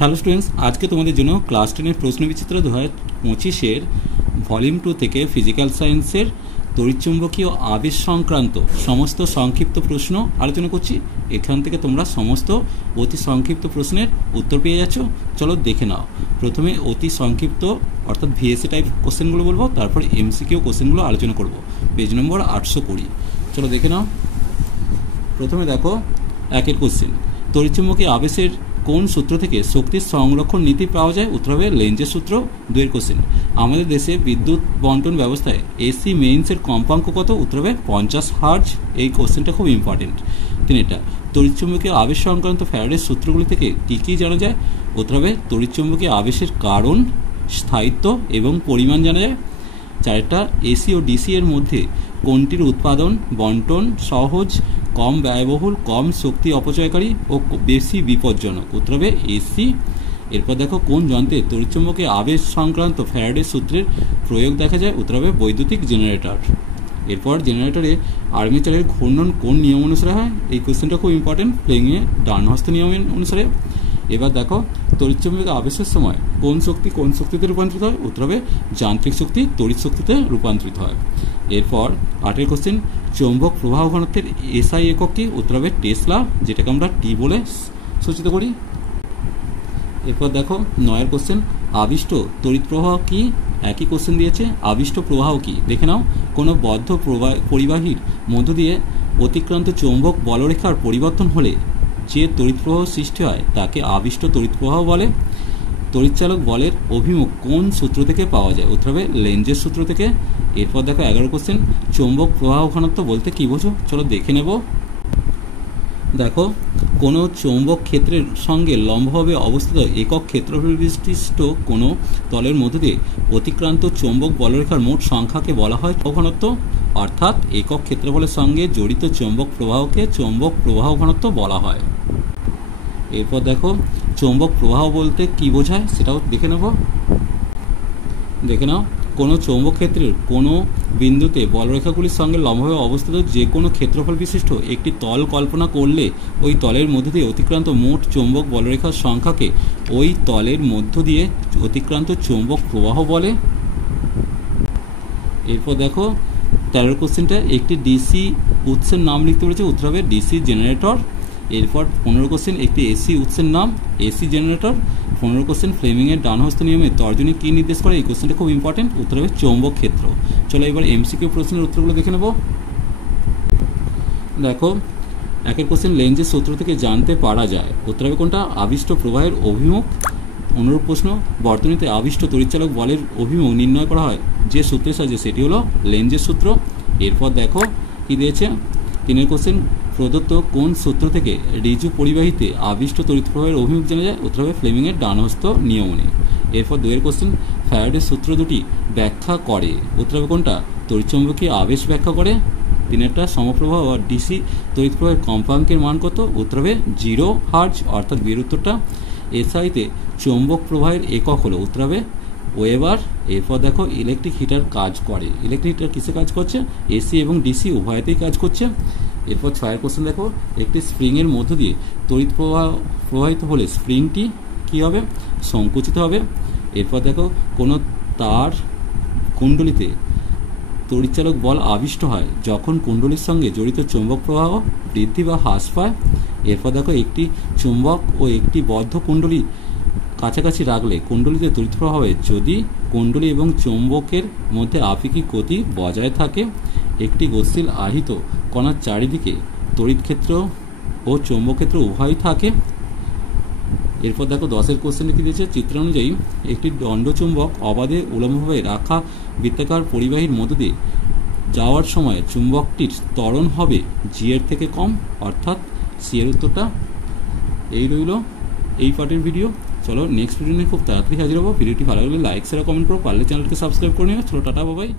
Hello students, আজকে তোমাদের জন্য ক্লাস 10-এর প্রশ্নবিচিত্র 2025-এর ভলিউম 2 থেকে ফিজিক্যাল সায়েন্সের তড়িৎচুম্বকীয় আবেশ সংক্রান্ত সমস্ত সংক্ষিপ্ত প্রশ্ন আলোচনা করছি। এখান থেকে তোমরা সমস্ত অতি সংক্ষিপ্ত প্রশ্নের উত্তর পেয়ে যাচ্ছ। চলো দেখে নাও। প্রথমে অতি সংক্ষিপ্ত অর্থাৎ ভিএসএ টাইপ কোশ্চেনগুলো বলবো, তারপর এমসিকিউ কোশ্চেনগুলো আলোচনা করব। পেজ নম্বর 820। চলো দেখে নাও। প্রথমে দেখো একের কোশ্চেন, তড়িৎচুম্বকীয় আবেশের কোন সূত্র থেকে শক্তির সংরক্ষণ নীতি পাওয়া যায়? উত্তর হবে লেঞ্জের সূত্র। দুইয়ের কোশ্চেন, আমাদের দেশে বিদ্যুৎ বন্টন ব্যবস্থায় এসি মেইনসের কম্পাঙ্ক কত? উত্তর হবে 50 হার্জ। এই কোশ্চেনটা খুব ইম্পর্টেন্ট। তিনটা, তড়িৎচুম্বকীয় আবেশ সংক্রান্ত ফ্যারাডের সূত্রগুলি থেকে কী কী জানা যায়? উত্তর হবে তড়িৎচুম্বকীয় আবেশের কারণ, স্থায়িত্ব এবং পরিমাণ জানা যায়। চারটা, এসি ও ডিসি এর মধ্যে কোনটির উৎপাদন বন্টন সহজ, কম ব্যয়বহুল, কম শক্তি অপচয়কারী ও বেশি বিপজ্জনক? উত্তর হবে এসি। এরপর দেখো কোন যন্ত্রে তড়িৎচুম্বকীয় আবেশ সংক্রান্ত ফ্যারাডের সূত্রের প্রয়োগ দেখা যায়? উত্তর হবে বৈদ্যুতিক জেনারেটর। এরপর জেনারেটরে আর্মেচারের ঘূর্ণন কোন নিয়ম অনুসারে হয়? এই কোশ্চেনটা খুব ইম্পর্টেন্ট, প্লেইংয়ে ডানহস্ত নিয়ম অনুসারে। এবার দেখো তড়িৎচুম্বকীয় আবেশের সময় কোন শক্তিতে রূপান্তরিত হয়? উত্তর হবে যান্ত্রিক শক্তি তড়িৎ শক্তিতে রূপান্তরিত হয়। এরপর 8-এর কোশ্চেন, চৌম্বক প্রবাহ ঘনত্বের এসআই একক কি? উত্তর হবে টেসলা, যেটাকে আমরা টি বলে সূচিত করি। এরপর দেখো 9-এর কোশ্চেন, আবিষ্ট তড়িৎ প্রবাহ কি? একই কোশ্চেন দিয়েছে, আবিষ্ট প্রবাহ কি দেখে নাও। কোনো বদ্ধ পরিবাহীর মধ্য দিয়ে অতিক্রান্ত চৌম্বক বলরেখার পরিবর্তন হলে যে তড়িৎ প্রবাহ সৃষ্টি হয় তাকে আবিষ্ট তড়িৎ প্রবাহ বলে। তড়িৎচালক বলের অভিমুখ কোন সূত্র থেকে পাওয়া যায়? উত্তর হবে লেঞ্জের সূত্র থেকে। এরপর দেখো 11 কোশ্চেন, চৌম্বক প্রবাহ ঘনত্ব বলতে কি বোঝো? চলো দেখে নেব। দেখো কোনো চৌম্বক ক্ষেত্রের সঙ্গে লম্বভাবে অবস্থিত একক ক্ষেত্রফল বিশিষ্ট কোনো তলের মধ্য দিয়ে অতিক্রান্ত চৌম্বক বলরেখার মোট সংখ্যাকে বলা হয় ঘনত্ব, অর্থাৎ একক ক্ষেত্রফলের সঙ্গে জড়িত চৌম্বক প্রবাহকে চৌম্বক প্রবাহ ঘনত্ব বলা হয়। এরপর দেখো চৌম্বক প্রবাহ বলতে কি বোঝায় সেটাও দেখে নেব। দেখে নাও, কোনো চৌম্বক ক্ষেত্রের কোনো বিন্দুতে বলরেখাগুলির সঙ্গে লম্বভাবে অবস্থিত যে কোনো ক্ষেত্রফল বিশিষ্ট একটি তল কল্পনা করলে ওই তলের মধ্য দিয়ে অতিক্রান্ত মোট চৌম্বক বলরেখার সংখ্যাকে ওই তলের মধ্য দিয়ে অতিক্রান্ত চৌম্বক প্রবাহ বলে। এরপর দেখো 13 কোশ্চেনটা, একটি ডিসি উৎসের নাম লিখতে বলেছে। উত্তর হবে ডিসি জেনারেটর। এরপর 15 কোশ্চেন, একটি এসি উৎসের নাম এসি জেনারেটর। 15 কোশ্চেন, ফ্লেমিংয়ের ডানহস্ত নিয়মে তর্জনী কী নির্দেশ করে? এই কোশ্চেনটা খুব ইম্পর্টেন্ট, উত্তর হবে চৌম্বক ক্ষেত্র। চলো এবার এমসিকিউ প্রশ্নের উত্তরগুলো দেখে নেব। দেখো 1-এর কোশ্চেন, লেঞ্জের সূত্র থেকে জানতে পারা যায়। উত্তর হবে কোনটা? আবিষ্ট প্রবাহের অভিমুখ। অনুরূপ প্রশ্ন, বর্তনীতে আবিষ্ট তড়িৎচালক বলের অভিমুখ নির্ণয় করা হয় যে সূত্রের সাহায্যে, সেটি হলো লেঞ্জের সূত্র। এরপর দেখো কি দিয়েছে। 3-এর কোশ্চেন, প্রদত্ত কোন সূত্র থেকে ঋজু পরিবাহীতে আবিষ্ট তড়িৎ প্রবাহের অভিমুখ জানা যায়? উত্তর হবে ফ্লেমিংয়ের ডানহস্ত নিয়মে। এরপর 2-এর কোশ্চেন, ফ্যারাডের সূত্র দুটি ব্যাখ্যা করে। উত্তর হবে কোনটা? তড়িৎচুম্বকীয় আবেশ ব্যাখ্যা করে। 3-এরটা, সমপ্রবাহ বা ডিসি তড়িৎ প্রবাহের কম্পাঙ্কের মান কত? উত্তর হবে 0 হার্জ, অর্থাৎ বিয়ের উত্তরটা। এসআইতে চৌম্বক প্রবাহের একক হলো। উত্তর হবে ওয়েবার। এরপর দেখো ইলেকট্রিক হিটার কাজ করে। ইলেকট্রিক হিটার কিসে কাজ করছে? এসি এবং ডিসি উভয়তেই কাজ করছে। এরপর 6-এর কোশ্চেন দেখো, একটি স্প্রিংয়ের মধ্য দিয়ে তড়িৎ প্রবাহিত হলে স্প্রিংটি কী হবে? সংকুচিত হবে। এরপর দেখো কোনো তার কুণ্ডলিতে তড়িৎচালক বল আবিষ্ট হয় যখন কুণ্ডলীর সঙ্গে জড়িত চৌম্বক প্রবাহ বৃদ্ধি বা হ্রাস পায়। এরপর দেখো একটি চুম্বক ও একটি বদ্ধ কুণ্ডলী কাছাকাছি রাখলে কুণ্ডলীতে তড়িৎ প্রবাহ হবে যদি কুণ্ডলী এবং চৌম্বকের মধ্যে আপেক্ষিক গতি বজায় থাকে। একটি গতিশীল আহিত কণার চারিদিকে তড়িৎ ক্ষেত্র ও চৌম্বক ক্ষেত্র উভয়ই থাকে। এরপর দেখো 10-এর কোশ্চেনে কি দিয়েছে। চিত্র অনুযায়ী একটি দণ্ডচুম্বক অবাধে উলম্বভাবে রাখা বৃত্তাকার পরিবাহীর মধ্য দিয়ে যাওয়ার সময় চুম্বকটির ত্বরণ হবে জি এর থেকে কম, অর্থাৎ সি এর উত্তরটা। এই রইল এই পার্টের ভিডিও। চলো নেক্সট ভিডিও নিয়ে খুব তাড়াতাড়ি হাজির হবো। ভিডিওটি ভালো লাগলে লাইক শেয়ার কমেন্ট করো, পারলে চ্যানেলকে সাবস্ক্রাইব করে নিও। চলো টাটা, বাবাই।